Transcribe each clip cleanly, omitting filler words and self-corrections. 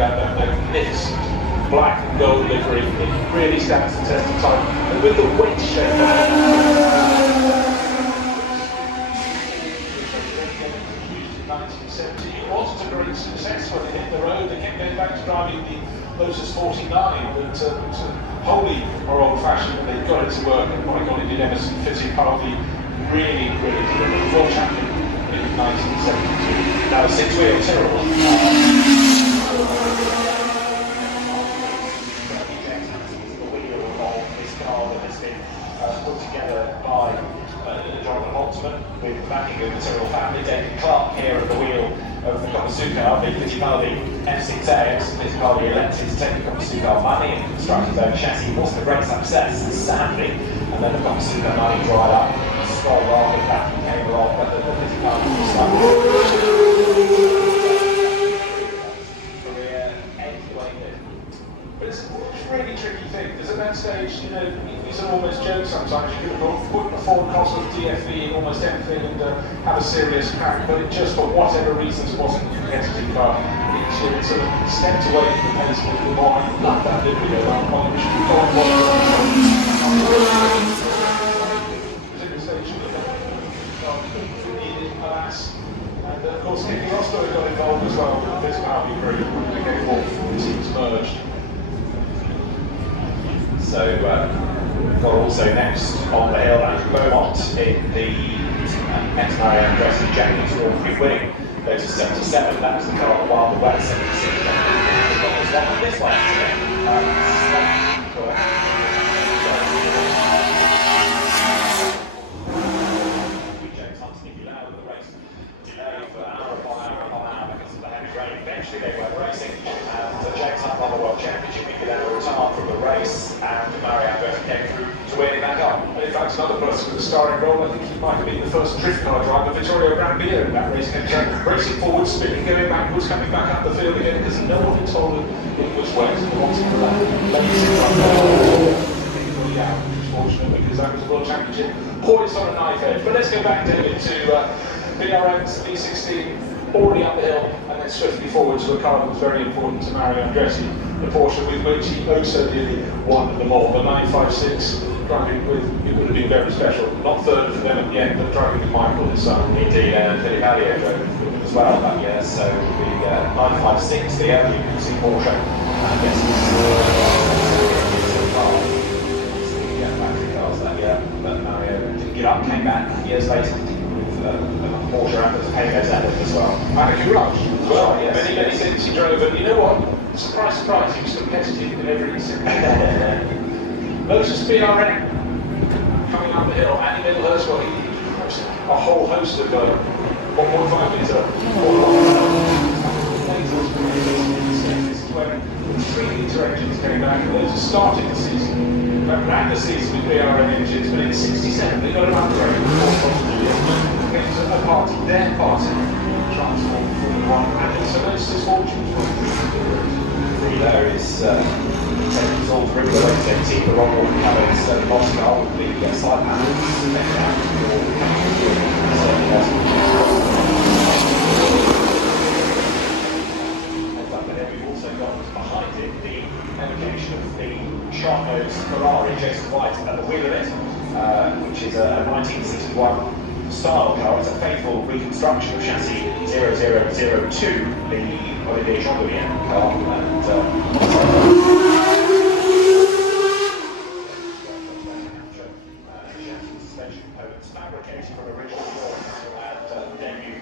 about that magnificent black and gold livery. It really stands the test of time. And with the wedge shape on it, in 1970, it wasn't a great success when they hit the road. They kept going back to driving the Lotus 49, but wholly or old-fashioned when they got it to work. And my God, it did Emerson Fittipaldi really delivered. World champion in 1972. Now, six-wheel Tyrrell. Put together by John with the backing of the Tyrrell family. David Clark here at the wheel of the Commasucar, the Fittipaldi F6A. Fittipaldi elected to take the Commasucar money and construct his own chassis. It wasn't a great success, sadly, and then the Commasucar money dried up. Scroll along and back came along, but the Fittipaldi was stuck. Career ended the way it did. But it's a really tricky thing, because at that stage, you know, these are almost jokes sometimes. You could have put a Ford Cosworth DFV in almost anything and have a serious crack, but it just, for whatever reasons, wasn't a competitive car. It sort of stepped away from the pace with the more. I love that livery around on which you go alas. And of course, Kiki Roscoe got involved as well with the Fittipaldi group when they came off, the teams merged. So, we've got also next on the hill, Andrew Beaumont in the ex-Mario Andretti Japanese Grand Prix winning Lotus 77. That was the car that won the Wet 76. There's one on this one actually. Eventually they weren't racing, and James Hunt won the World Championship. He could then retire from the race, and Mario Andretti came through to win that car. And in fact, another person with a starring role, I think he might have been the first drift car driver, Vittorio Brambilla, in that racing. Racing forward, spinning, going backwards, coming back up the field again, because no one had told him it was wet. He wanted to let everybody out, which was fortunate, because that was a World Championship poised on a knife edge. But let's go back, David, to BRM's V16. Already up the hill, and then swiftly forward to a car that was very important to Mario Andretti, the Porsche with which he so nearly won them all. The 956 driving with, it would have been very special. Not third for them at the end, but driving with Michael, his son. Indeed, and Fittipaldi drove with him as well that year, so the 956, the early you can see Porsche, I guess the factory cars that year, but Mario didn't get up, came back years later. Porsche efforts, Paygo's efforts as well. Mannequin Rush as well, yes. Many things he drove, and you know what? Surprise, he was competitive in every single Lotus BRM coming up the hill, Andy Middlehurst, well, he hosts a whole host of 1.5 metre This is when the 3 litre engines came back, and those started the season. Ran the season with BRM engines, but in '67 they got an upgrade a party, their party, transformed Formula 1, and so those fortunes were there is taking all through the late 18, the Ron Walker Cummins, Moscow with the side panels, but then we've also got behind it the evocation of the sharp-nosed Ferrari, Jason White at the wheel of it, which is a 1961 style car. It's a faithful reconstruction of chassis 0002, the Olivier Jean-Louis car, and suspension components fabricated from original drawings and debut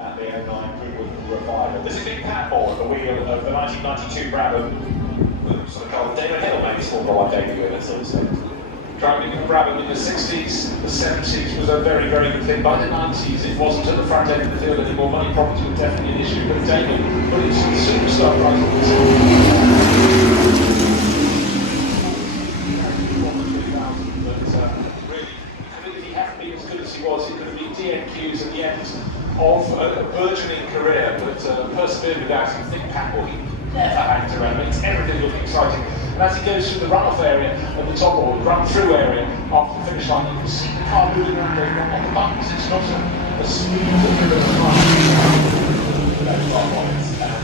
at the 09 Goodwood Revival. There's a big padmore at the wheel of the 1992 Brabham, sort of called Damon Hill, maybe Formula 1 debut in it also. Driving in Brabham in the 60s, the 70s was a very good thing. By the 90s, it wasn't at the front end of the field anymore. Money problems were definitely an issue, but Damon put it to the superstar prize. Really, if he hadn't been as good as he was, it could have been DNQs at the end of a burgeoning career, but persevered without him. Think Patmore, he never hanged around. Makes everything look exciting. And as he goes through the runoff area at the top, or the run-through area after the finish line, you can see the car moving around on the buttons. It's not a smooth movement of the car.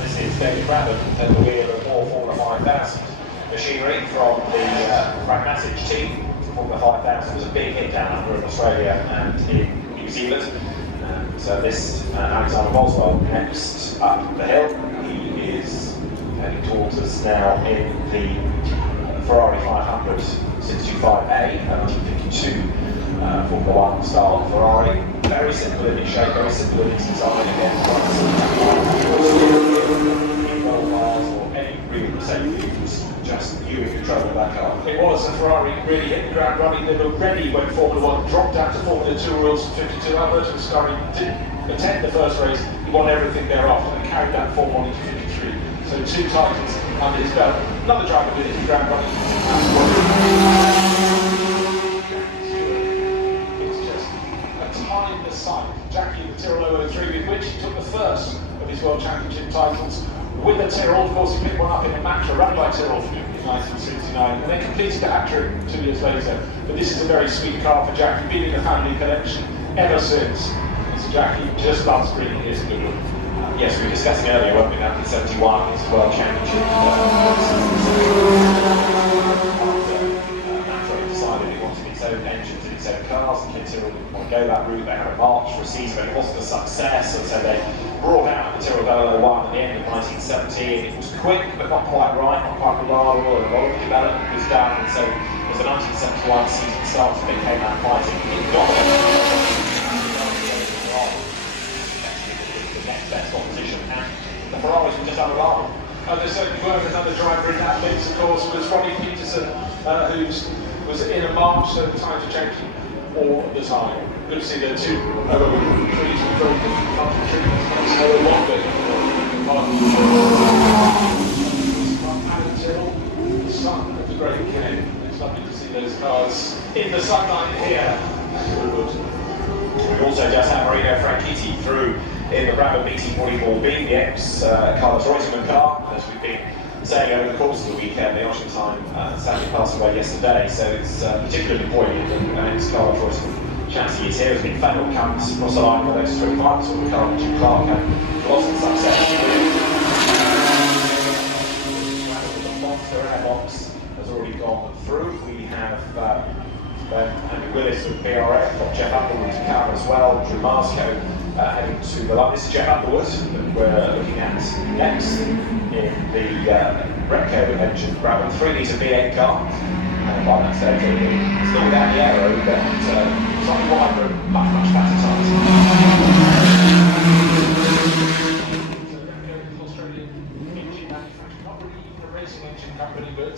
This is is David Brabham at the wheel of more Formula 5000 machinery from the Pragmatic team. Formula 5000 was a big hit down under in Australia and in New Zealand. And this Alexander Boswell next up the hill. He is heading towards us now in the Ferrari 500 625A, a 1952 Formula 1 style Ferrari. Very simple in its shape, very simple in its design. Again, roll bars or any real safety. It was just you in control of that car. It was, and Ferrari really hit the ground running. They were ready when Formula 1 dropped down to Formula 2 rules from 52. Alberto Ascari didn't attend the first race. He won everything thereafter and carried that form on into 53. So 2 titles under his belt. Another driver who hit the ground running. It's just a timeless sight. Jackie in the Tyrrell 003, with which he took the first of his World Championship titles. With the Tyrrell, of course, he picked one up in a match run by Tyrrell in 1969, and then completed the hat-trick 2 years later. But this is a very sweet car for Jackie, been in the family collection ever since. And so Jackie just loves bringing his Goodwood. Yes, we were discussing earlier, weren't we, 1971, his World Championship. Decided he wanted its own engines and its own cars, and Tyrrell didn't want to go that route. They had a march for a season, but it wasn't a success, and so they brought out the Tyrrell 001 at the end of 1970. It was quick, but not quite right, not quite reliable, and a lot of development was done, and so as the 1971 season started, they came out fighting. It dominated the next best opposition, and the Ferraris were just unreliable. There certainly were. Another driver in that mix, of course, was Ronnie Peterson, who was in a march, so the times are changing all the time. Good to see there too. Trees and very different country treatments. That's no longer Alan Tyrrell, the son of the great king. It's lovely to see those cars in the sunlight here. We also just had Marino Franchitti through in the Brabham BT44B, the ex-Carlos Reutemann car, as we've been saying over the course of the weekend. The Argentine sadly passed away yesterday, so it's particularly poignant that an ex-Carlos Reutemann chassis is here. There's been fatal counts across the line with those 25, so the car of Jim Clark had lots of success. The monster airbox has already gone through. We have Andy Willis of BRF, got Jeff Underwood to come as well, Drew Marsco heading to the line. This is Jeff Underwood that we're looking at next in the Repco engine Brabham 3-litre V8 car. By that stage, still without the aero, but slightly wider and much faster tires. Australian engine manufacturer, not really even a racing engine company, but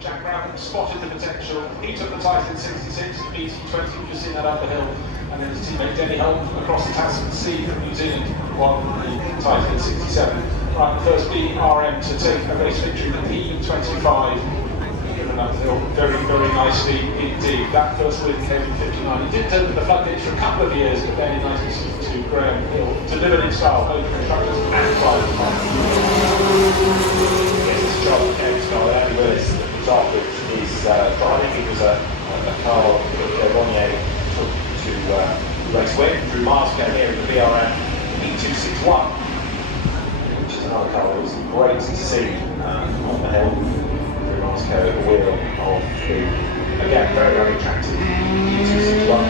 Jack Brabham spotted the potential. He took the title in 66, the BT20, just in that upper hill, and then his teammate Denny Holt across the Tasman Sea from New Zealand won the title in 67. Right, the first BRM to take a race victory, the P25. Driven up the hill very, very nicely indeed. That first win came in 59. It didn't open the floodgates for a couple of years, but then in 1962, Graham Hill delivered in style, both constructors and drivers. Yes, it's Charles McKenna's car, Andy Willis, that was off with his driving. He was a car that Bonnier took to race win. Drew Marsco here in the BRM E261, which is another car that was great to see on the hill. Drew Marsco at the wheel of the, again, very, very attractive E261.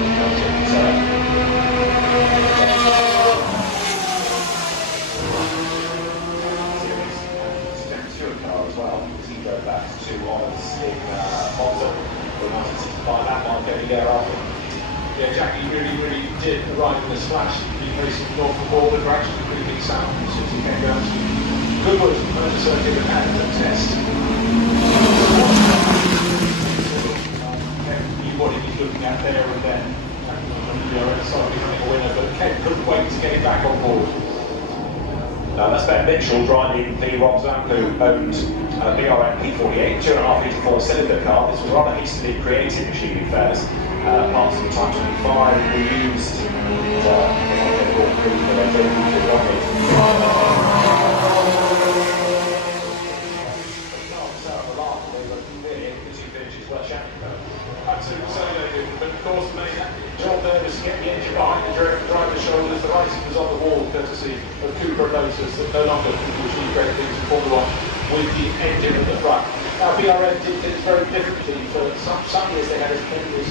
As well, he drove that to honours in Monza in 1965. That might go a year after. Yeah, Jackie really did arrive in a splash. He racing north of Goodwood, we're actually pretty big south since he came down to Goodwood on the circuit and had a test. Knew what he was looking at there and then. Started becoming a winner, but Ken couldn't wait to get him back on board. That's Ben Mitchell driving the Rob Zampu owned BRM P48, 2.5 litre 4-cylinder car. This was rather hastily created machine in fairness. Parts of the Type 25 were used Absolutely so they did, but of course the main job there was to get the engine behind the driver's shoulders. The writing was on the wall, courtesy of Cooper Motors, that no longer could achieve great with the engine at the front. Now BRM did things very differently. For some years they had as many as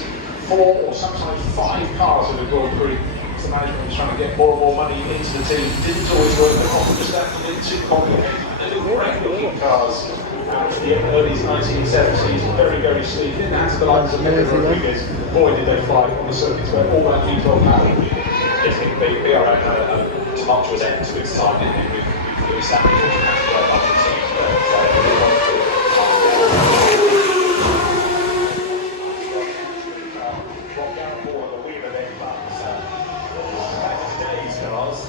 4 or sometimes 5 cars in the Grand Prix. The management was trying to get more and more money into the team. Didn't always work, but often just that a bit too complicated. They were great looking cars out of the early 1970s, very, very sleek. In the hands of the likes of Miller Rodriguez, boy did they fly on the circuits where all that V12 power. I think BRM had a tumultuous end to its time, didn't it? With Lewis Hamilton and other teams.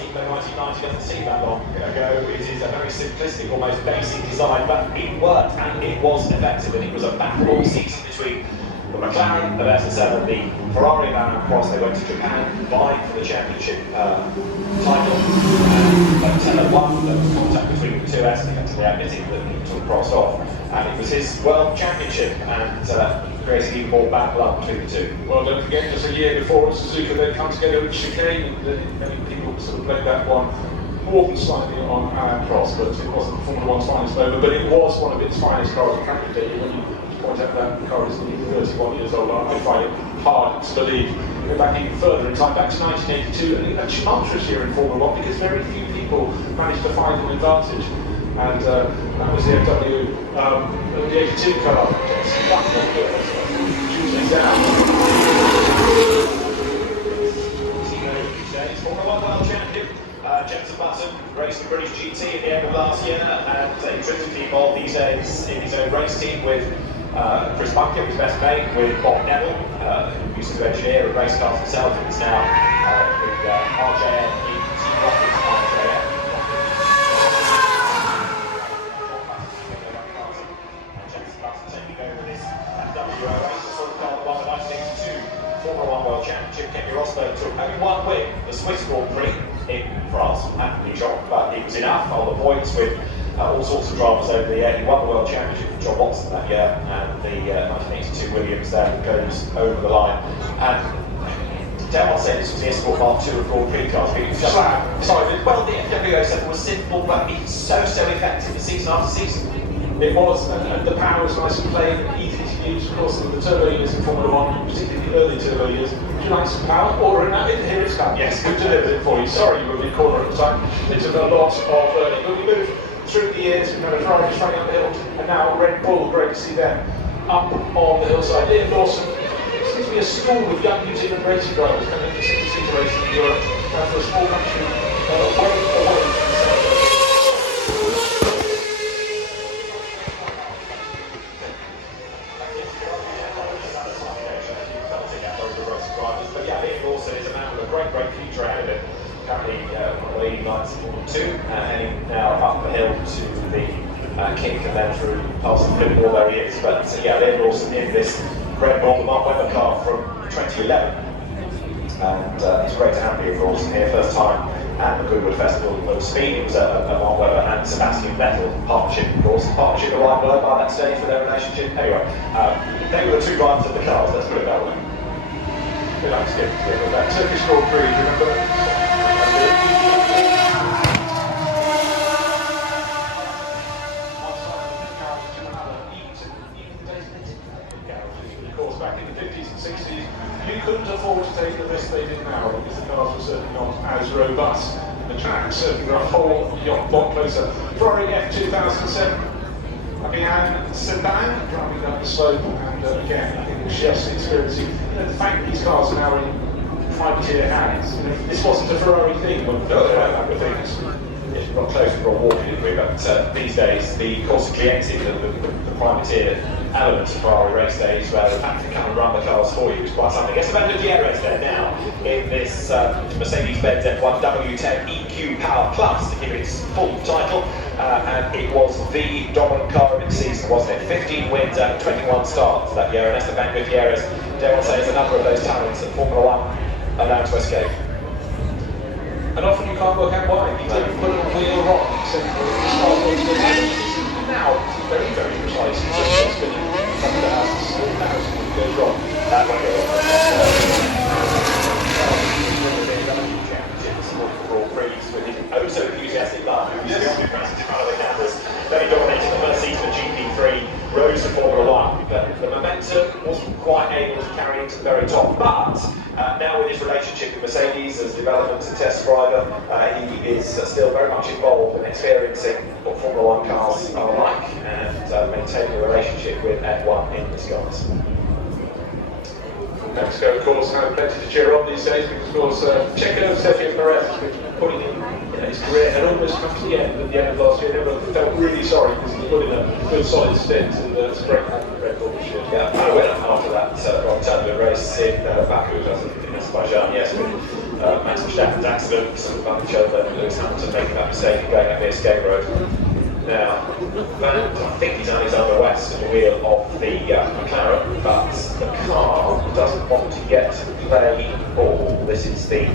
Even though 1990 doesn't seem that long ago, it is a very simplistic, almost basic design, but it worked and it was effective, and it was a battle all season between the McLaren, the Mercedes, and the Ferrari. And once they went to Japan, vying for the championship title, and Taylor won. There was contact between the two as they had to admitting that he took crossed off, and it was his world championship, and creating even more bad blood between the two. Well, don't forget, just a year before Suzuka then come together with chicane, and many people sort of played that one more than slightly on Alain Prost, but it wasn't Formula 1's finest moment, but it was one of its finest cars. Practically, when you point out that the car is nearly 31 years old, I find it hard to believe. Go back even further in time, back to 1982, and a tumultuous year in Formula 1 because very few people managed to find an advantage. And that was the FW, the 82 car. Tuesday down. He's Formula 1 world champion. Jenson Button raced the British GT at the end of last year, and intrinsically involved these days in his own race team with Chris Bunker, his best mate, with Bob Neville, who used to engineer and race cars himself, and is now with RJN in Team Rocket's RJN. Formula 1 World Championship. Kenny Rosberg took only one win, the Swiss Grand Prix in France, and Dijon, but it was enough on the points with all sorts of dramas over the year. He won the World Championship with John Watson that year, and the 1982 Williams then goes over the line. And Delmont said this was the Escort Mark II of Grand Prix cars. Well, the FW07 was simple, but it's so effective for season after season. It was, and the power was nice and plain and easy to use. Of course, the turbo years in Formula 1, particularly the early turbo years, would you like some power? Order it now, here it's come. Yes, we've delivered it for you. Sorry, you were in the corner at the time. It took a lot of learning, but we moved through the years. We've had a Ferrari just running up the hill, and now Red Bull, great to see them up on the hillside. Liam Lawson seems to be a school with young New Zealand racing drivers coming into 60-seater racing in Europe. For a small country, away from the centre. But yeah, Liam Lawson is a man with a great future ahead of him. Currently one of the leading lights in Formula 2, heading now up the hill to the kink and then through past the Flipboard where he is. But yeah, Liam Lawson in this Red Bull, the Mark Webber car from 2011. And it's great to have Liam Lawson here, first time at the Goodwood Festival of Speed. It was a Mark Webber and Sebastian Vettel partnership, of course. Partnership, the right word by that stage for their relationship. Anyway, they were the two drivers of the cars, let's put it that way. We like to get together. That Turkish Grand Prix, remember? Of course, back in the 50s and 60s, you couldn't afford to take the risk they did now because the cars were certainly not as robust. The tracks certainly were a whole lot closer. Ferrari F2007. Again, Sedan driving down the slope, and again, I think just experiencing the fact that these cars are now in privateer hands. This wasn't a Ferrari thing, but that were things. Yes, we got close, we got walking, didn't we? But these days, the course of clienting, the privateer elements of Ferrari race days, where the factory come and run the cars for you, is quite something. Esteban Gutierrez there now in this Mercedes-Benz F1 W10 EQ Power Plus to give its full title. And it was the dominant car of its season, wasn't it? 15 wins and 21 starts that year, and Esteban Gutierrez, dare I say, is a number of those talents that Formula 1 allowed to escape. And often you can't work out why. He didn't put a wheel wrong, except for the start of the now it's very, very precise. It's just spinning something that has to slow down when it goes wrong. That won't go wrong. Oh, so enthusiastic laugh. He was the only person in front of the cameras. Then he dominated the very top. But now with his relationship with Mercedes as development and test driver, he is still very much involved in experiencing what Formula 1 cars are like and maintaining a relationship with F1 in disguise. Mexico, of course, had plenty to cheer on these days because, of course, Checo Sergio Perez has been putting in his career had almost come to the end at the end of last year. Everyone felt really sorry because he put in a good solid stint in the sprint and Red Bull this year. Yeah, I went after that turbulent race in Baku, I think, in Azerbaijan, yes, with Max Verstappen's accident, some advantage over Lewis Hamilton making that mistake and going up the escape road. Now, I think he's on his own west at the wheel of the McLaren, but the car doesn't want to yet play ball. This is the